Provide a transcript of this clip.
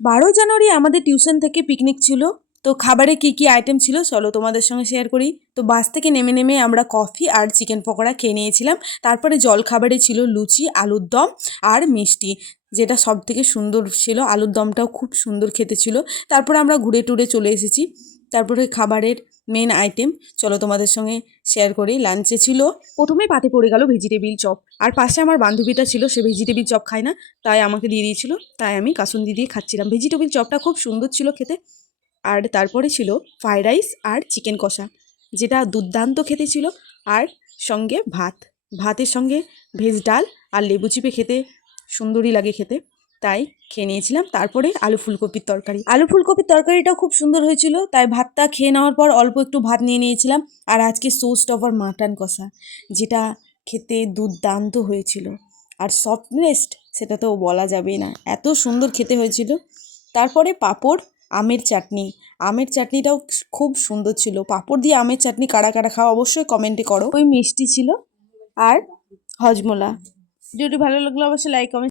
12 জানুয়ারি আমাদের টিউশন থেকে পিকনিক ছিল। তো খাবারে কি কি আইটেম ছিল চলো তোমাদের সঙ্গে শেয়ার করি। তো বাস থেকে নেমে নেমে আমরা কফি আর চিকেন পকোড়া খেয়ে নিয়েছিলাম। তারপরে জল খাবারে ছিল লুচি, আলুর দম আর মিষ্টি, যেটা সব থেকে সুন্দর ছিল। আলুর দমটাও খুব সুন্দর খেতে ছিল। তারপরে আমরা ঘুরে টুরে চলে এসেছি। তারপরে খাবারের মেন আইটেম চলো তোমাদের সঙ্গে শেয়ার করি। লাঞ্চে ছিল প্রথমে পাতে পড়ে গেল ভেজিটেবিল চপ, আর পাশে আমার বান্ধবীটা ছিল, সে ভেজিটেবিল চপ খায় না, তাই আমাকে দিয়ে দিয়েছিল, তাই আমি কাসুন্দি দিয়ে খাচ্ছিলাম। ভেজিটেবিল চপটা খুব সুন্দর ছিল খেতে। আর তারপরে ছিল ফ্রাইড রাইস আর চিকেন কষা, যেটা দুর্দান্ত খেতে ছিল। আর সঙ্গে ভাত, ভাতের সঙ্গে ভেজ ডাল আর লেবু চিপে খেতে সুন্দরই লাগে খেতে, তাই খেয়ে নিয়েছিলাম। তারপরে আলু ফুলকপির তরকারি, আলু ফুলকপির তরকারিটাও খুব সুন্দর হয়েছিল, তাই ভাতটা খেয়ে নেওয়ার পর অল্প একটু ভাত নিয়ে নিয়েছিলাম। আর আজকে সোস্ট ওভার মাটন কষা, যেটা খেতে দুর্দান্ত হয়েছিল। আর সফটনেস্ট সেটা তো বলা যাবেই না, এত সুন্দর খেতে হয়েছিল। তারপরে পাঁপড়, আমের চাটনি, আমের চাটনিটাও খুব সুন্দর ছিল। পাঁপড় দিয়ে আমের চাটনি কারা কারা খাওয়া অবশ্যই কমেন্টে করো। ওই মিষ্টি ছিল আর হজমোলা। যদি ভালো লাগলো অবশ্যই লাইক কমেন্ট